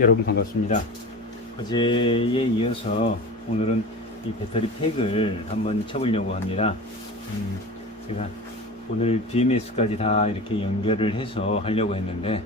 여러분 반갑습니다. 어제에 이어서 오늘은 이 배터리 팩을 한번 쳐보려고 합니다. 제가 오늘 BMS까지 다 이렇게 연결을 해서 하려고 했는데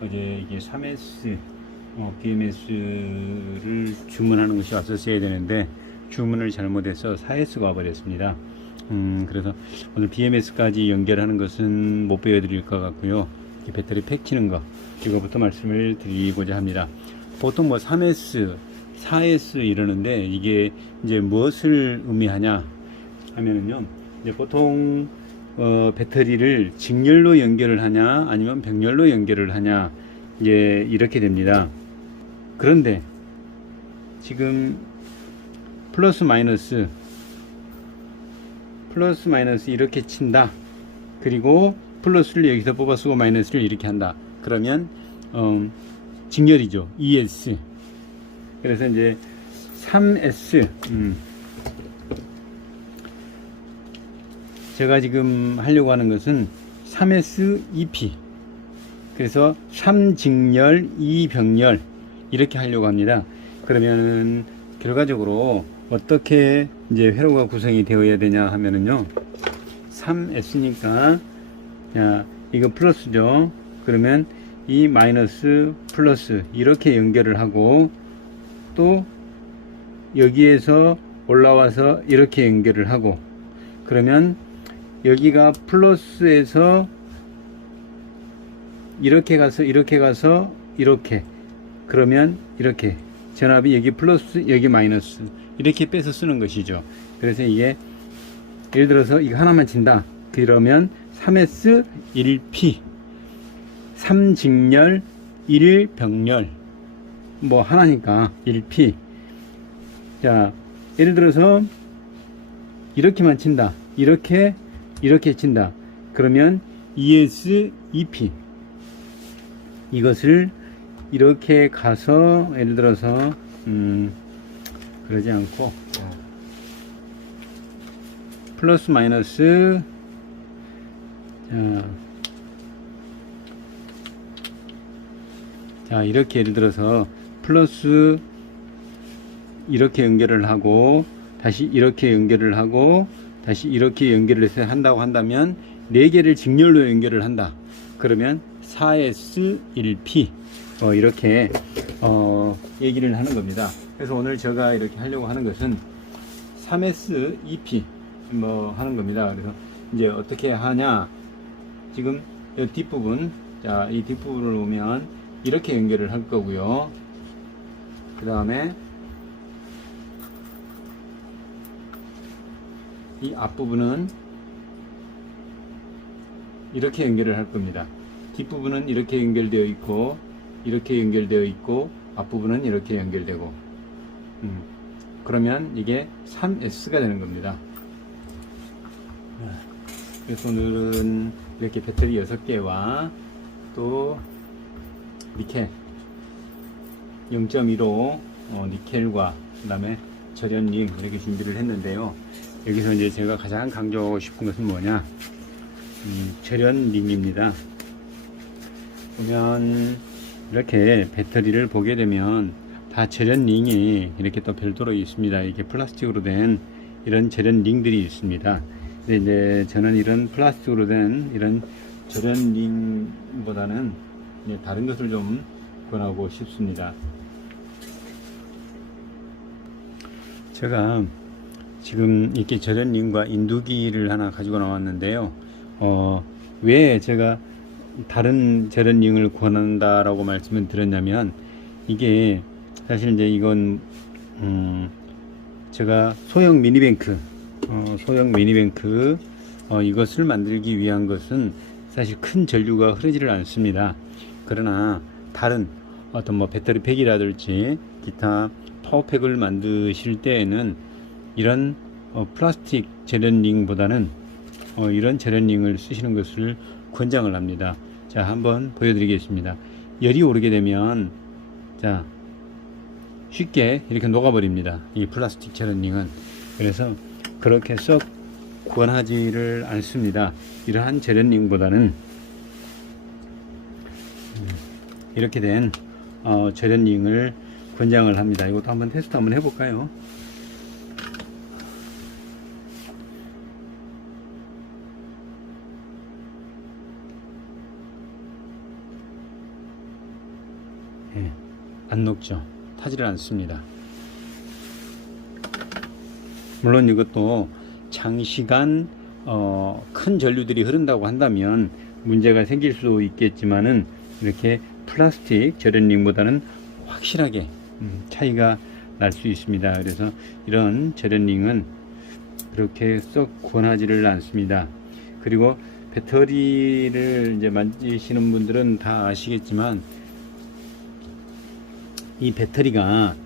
어제 이게 3S BMS를 주문하는 것이 왔었어야 되는데 주문을 잘못해서 4S가 와버렸습니다. 그래서 오늘 BMS까지 연결하는 것은 못 보여드릴 것 같고요. 배터리 팩 치는 거 이거부터 말씀을 드리고자 합니다. 보통 뭐 3S, 4S 이러는데 이게 이제 무엇을 의미하냐 하면은요, 이제 보통 배터리를 직렬로 연결을 하냐 아니면 병렬로 연결을 하냐 이제 이렇게 됩니다. 그런데 지금 플러스 마이너스 이렇게 친다. 그리고 플러스를 여기서 뽑아 쓰고 마이너스를 이렇게 한다. 그러면 직렬이죠. 2S. 그래서 이제 3S. 제가 지금 하려고 하는 것은 3S 2P. 그래서 3직렬 2병렬 이렇게 하려고 합니다. 그러면 결과적으로 어떻게 이제 회로가 구성이 되어야 되냐 하면은요, 3S니까 자, 이거 플러스죠. 그러면 이 마이너스 플러스 이렇게 연결을 하고 또 여기에서 올라와서 이렇게 연결을 하고, 그러면 여기가 플러스에서 이렇게 가서 이렇게, 그러면 이렇게 전압이 여기 플러스 여기 마이너스 이렇게 빼서 쓰는 것이죠. 그래서 이게 예를 들어서 이거 하나만 친다 그러면 3S 1P 3직렬 1병렬 뭐 하나니까 1P. 자, 예를 들어서 이렇게만 친다, 이렇게 친다 그러면 2S 2P. 이것을 이렇게 가서 예를 들어서 그러지 않고 플러스 마이너스, 자 이렇게 예를 들어서 플러스 이렇게 연결을 하고 다시 이렇게 연결을 하고 다시 이렇게 연결을 해서 한다고 한다면 4개를 직렬로 연결을 한다. 그러면 4S 1P 이렇게 얘기를 하는 겁니다. 그래서 오늘 제가 이렇게 하려고 하는 것은 3S 2P 하는 겁니다. 그래서 이제 어떻게 하냐, 지금 이 뒷부분, 자 이 뒷부분을 보면 이렇게 연결을 할 거고요. 그 다음에 이 앞부분은 이렇게 연결을 할 겁니다. 뒷부분은 이렇게 연결되어 있고 이렇게 연결되어 있고 앞부분은 이렇게 연결되고 그러면 이게 3S가 되는 겁니다. 그래서 오늘은 이렇게 배터리 6개와 또 니켈 0.15 니켈과 그 다음에 절연링 이렇게 준비를 했는데요. 여기서 이제 제가 가장 강조하고 싶은 것은 뭐냐, 절연링입니다. 보면 이렇게 배터리를 보게 되면 다 절연링이 이렇게 또 별도로 있습니다. 이게 플라스틱으로 된 이런 절연링들이 있습니다. 근데 이제 저는 이런 플라스틱으로 된 이런 절연링보다는 이제 다른 것을 좀 권하고 싶습니다. 제가 지금 이렇게 절연링과 인두기를 하나 가지고 나왔는데요. 왜 제가 다른 절연링을 권한다라고 말씀을 드렸냐면, 이게 사실 이제 이건 제가 소형 미니뱅크 이것을 만들기 위한 것은 사실 큰 전류가 흐르지를 않습니다. 그러나 다른 어떤 배터리 팩이라든지 기타 파워팩을 만드실 때에는 이런 플라스틱 절연링보다는 이런 절연링을 쓰시는 것을 권장을 합니다. 자, 한번 보여드리겠습니다. 열이 오르게 되면 자 쉽게 이렇게 녹아버립니다. 이 플라스틱 절연링은. 그래서 그렇게 썩 권하지를 않습니다. 이러한 절연링보다는 이렇게 된 절연링을 권장을 합니다. 이것도 한번 테스트 한번 해볼까요? 예, 안 녹죠. 타지를 않습니다. 물론 이것도 장시간 큰 전류들이 흐른다고 한다면 문제가 생길 수 있겠지만은 이렇게 플라스틱 절연링보다는 확실하게 차이가 날 수 있습니다. 그래서 이런 절연링은 그렇게 썩 권하지를 않습니다. 그리고 배터리를 이제 만지시는 분들은 다 아시겠지만 이 배터리가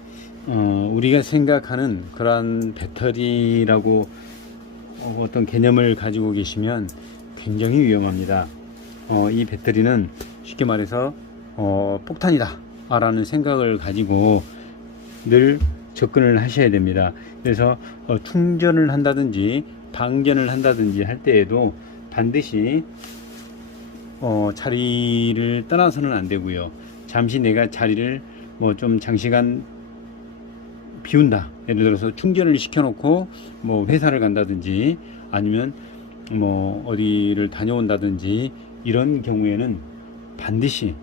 우리가 생각하는 그러한 배터리라고 어떤 개념을 가지고 계시면 굉장히 위험합니다. 이 배터리는 쉽게 말해서 폭탄이다 라는 생각을 가지고 늘 접근을 하셔야 됩니다. 그래서 충전을 한다든지 방전을 한다든지 할 때에도 반드시 자리를 떠나서는 안 되고요. 잠시 내가 자리를 뭐 좀 장시간 비운다, 예를 들어서 충전을 시켜놓고 뭐 회사를 간다든지 아니면 뭐 어디를 다녀온다든지 이런 경우에는 반드시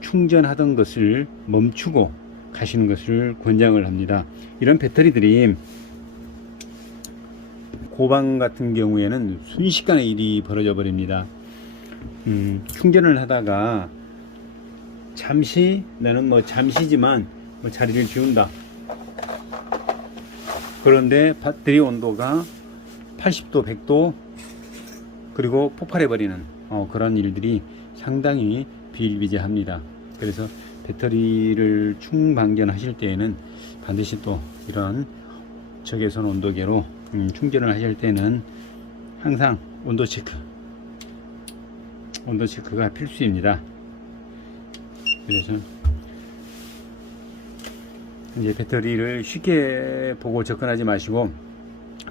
충전하던 것을 멈추고 가시는 것을 권장을 합니다. 이런 배터리들이 고방 같은 경우에는 순식간에 일이 벌어져 버립니다. 충전을 하다가 잠시, 나는 뭐 잠시지만 뭐 자리를 비운다, 그런데 배터리 온도가 80도 100도 그리고 폭발해 버리는 그런 일들이 상당히 비일비재합니다. 그래서 배터리를 충방전하실 때에는 반드시 또 이런 적외선 온도계로 충전을 하실 때는 항상 온도 체크가 필수입니다. 그래서 이제 배터리를 쉽게 보고 접근하지 마시고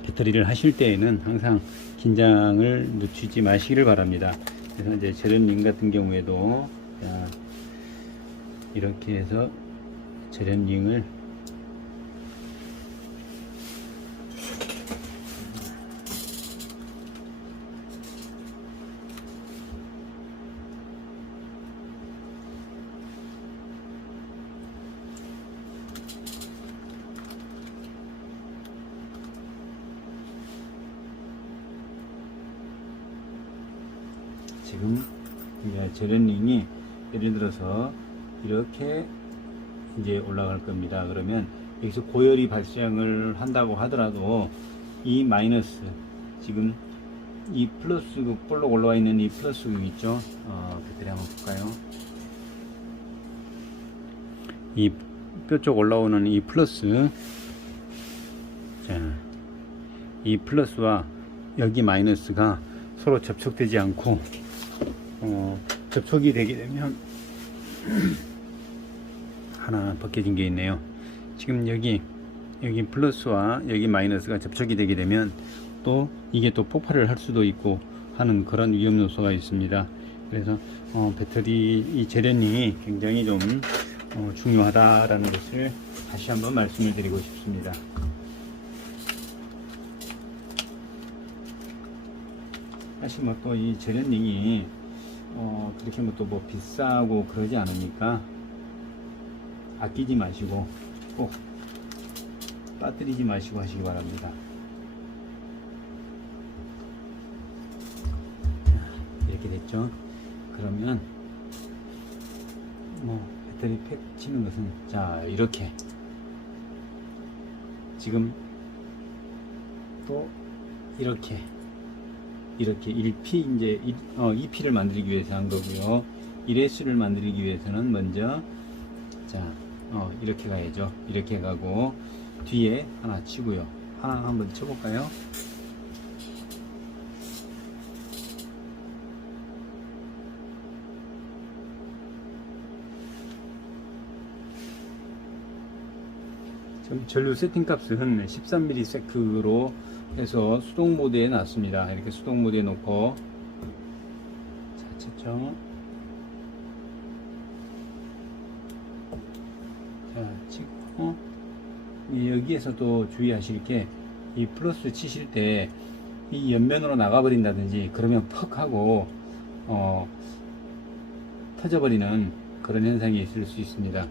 배터리를 하실 때에는 항상 긴장을 늦추지 마시기를 바랍니다. 그래서 이제 절연링 같은 경우에도 자, 이렇게 해서 절연링을 지금 절연링이 예를 들어서 이렇게 이제 올라갈 겁니다. 그러면 여기서 고열이 발생을 한다고 하더라도 이 마이너스, 지금 이 플러스 볼록 올라와 있는 이 플러스 있죠. 배터리 한번 볼까요? 이 뼈 쪽 올라오는 이 플러스, 자, 이 플러스와 여기 마이너스가 서로 접촉되지 않고 접촉이 되게 되면 하나 벗겨진 게 있네요. 지금 여기 플러스와 여기 마이너스가 접촉이 되게 되면 또 이게 또 폭발을 할 수도 있고 하는 그런 위험 요소가 있습니다. 그래서 배터리 이 절연이 굉장히 좀 중요하다라는 것을 다시 한번 말씀을 드리고 싶습니다. 사실 뭐 또 이 절연링이 그렇게 뭐 또 뭐 비싸고 그러지 않으니까 아끼지 마시고 꼭 빠뜨리지 마시고 하시기 바랍니다. 이렇게 됐죠. 그러면 뭐 배터리 팩 치는 것은 자 이렇게 지금 또 이렇게 1P 이제 2P를 만들기 위해서 한 거고요. 1S를 만들기 위해서는 먼저 자 이렇게 가야죠. 이렇게 가고 뒤에 하나 치고요. 하나 한번 쳐볼까요? 지금 전류 세팅 값은 13ms로 해서 수동 모드에 놨습니다. 이렇게 수동 모드에 놓고 자, 쳤죠. 자, 치고 여기에서도 주의하실 게 이 플러스 치실 때 이 옆면으로 나가버린다든지 그러면 퍽 하고 터져버리는 그런 현상이 있을 수 있습니다.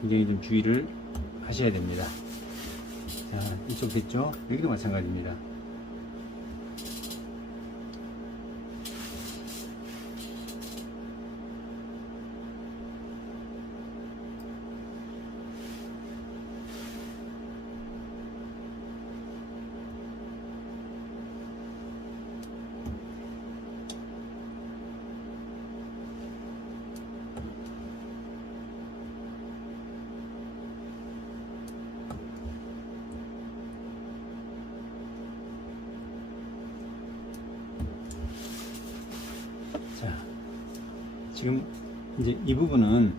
굉장히 좀 주의를 하셔야 됩니다. 자, 이쪽 됐죠? 여기도 마찬가지입니다. 자, 지금 이제 이 부분은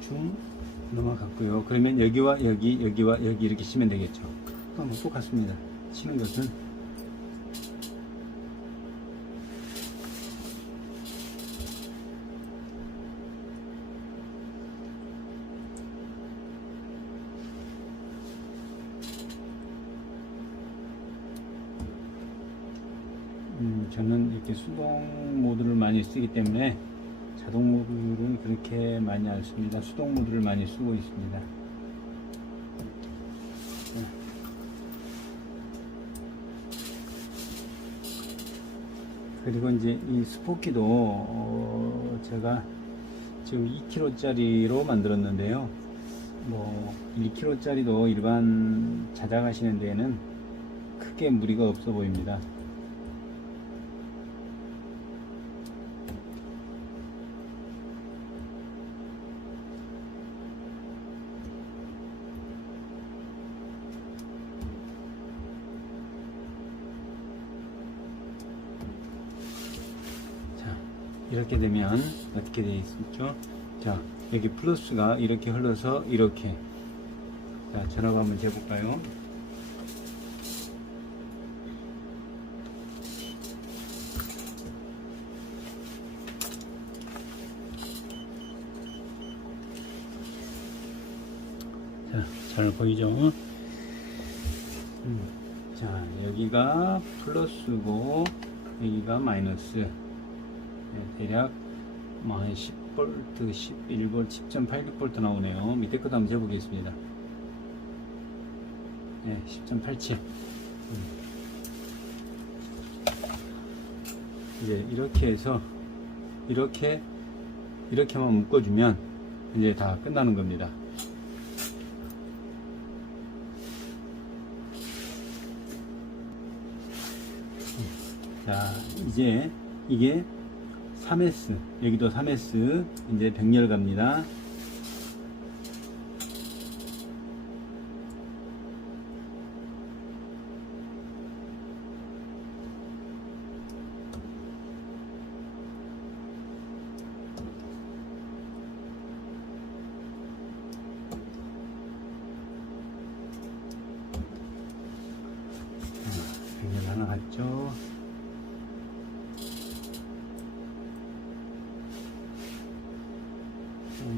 대충 넘어갔고요. 그러면 여기와 여기, 여기와 여기 이렇게 치면 되겠죠. 뭐 똑같습니다. 치는 것은 저는 이렇게 수동 모드를 많이 쓰기 때문에 자동 모드를 그렇게 많이 안 씁니다. 수동 모드를 많이 쓰고 있습니다. 그리고 이제 이 스포키도 제가 지금 2kg짜리로 만들었는데요. 뭐 1kg짜리도 일반 자작하시는 데에는 크게 무리가 없어 보입니다. 이렇게 되면 어떻게 되어 있죠? 자, 여기 플러스가 이렇게 흘러서 이렇게. 자, 전압 한번 재볼까요? 자, 잘 보이죠? 자, 여기가 플러스고 여기가 마이너스. 대략 한 10V, 11V, 10.86V 나오네요. 밑에 것도 한번 재보겠습니다. 네, 10.87. 이제 이렇게 해서 이렇게만 묶어주면 이제 다 끝나는 겁니다. 자, 이제 이게 3S, 여기도 3S, 이제 병렬 갑니다. 병렬 하나 갔죠.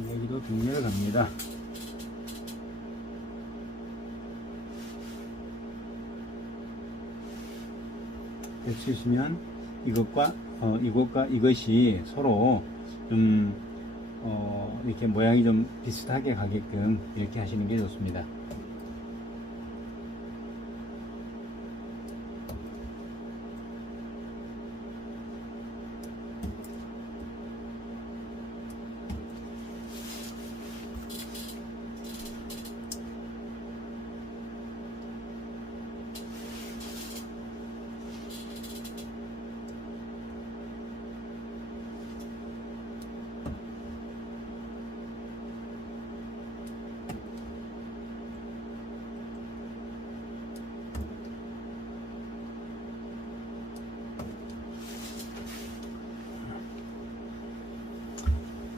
여기도 병렬 갑니다. 될 수 있으면 이것과 이것이 서로 좀 이렇게 모양이 좀 비슷하게 가게끔 이렇게 하시는 게 좋습니다.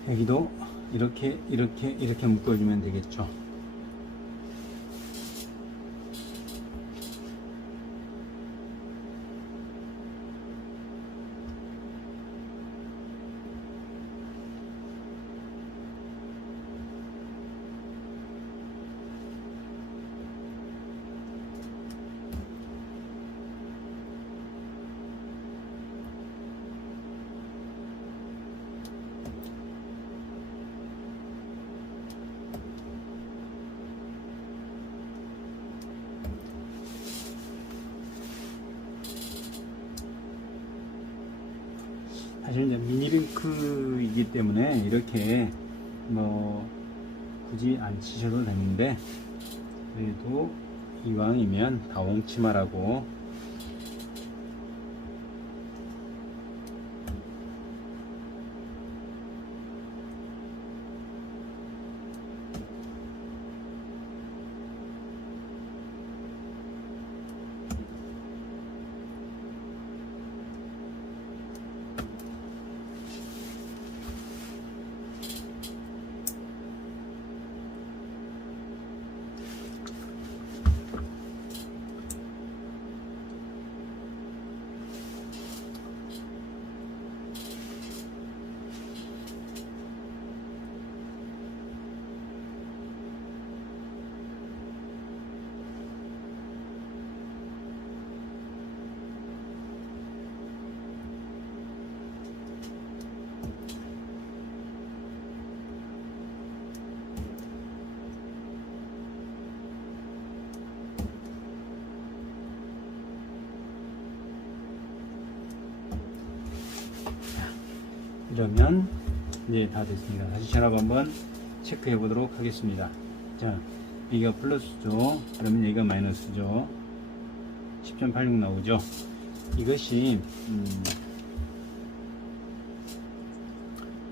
여기도 이렇게 묶어주면 되겠죠. 사실 이제 미니링크이기 때문에 이렇게 뭐 굳이 안 치셔도 되는데, 그래도 이왕이면 다홍 치마라고 이러면 이제 다 됐습니다. 다시 전압 한번 체크해 보도록 하겠습니다. 자, 여기가 플러스죠. 그러면 여기가 마이너스죠. 10.86 나오죠. 이것이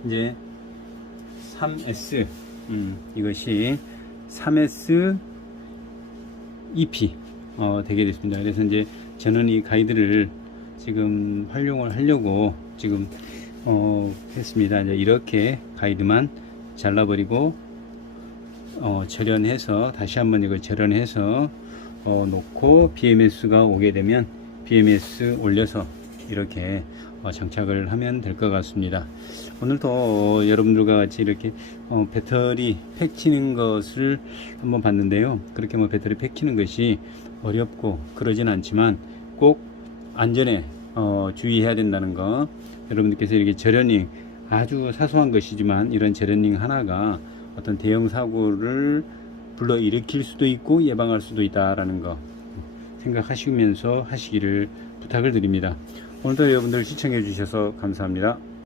이제 3S 이것이 3S EP 되게 됐습니다. 그래서 이제 저는 이 가이드를 지금 활용을 하려고 지금 했습니다. 이제 이렇게 가이드만 잘라버리고 절연해서 다시 한번 이걸 절연해서 놓고 BMS가 오게 되면 BMS 올려서 이렇게 장착을 하면 될 것 같습니다. 오늘도 여러분들과 같이 이렇게 배터리 팩 치는 것을 한번 봤는데요. 그렇게 뭐 배터리 팩 치는 것이 어렵고 그러진 않지만 꼭 안전에 주의해야 된다는 거, 여러분들께서 이렇게 절연링, 아주 사소한 것이지만 이런 절연링 하나가 어떤 대형 사고를 불러일으킬 수도 있고 예방할 수도 있다라는 거 생각하시면서 하시기를 부탁을 드립니다. 오늘도 여러분들 시청해 주셔서 감사합니다.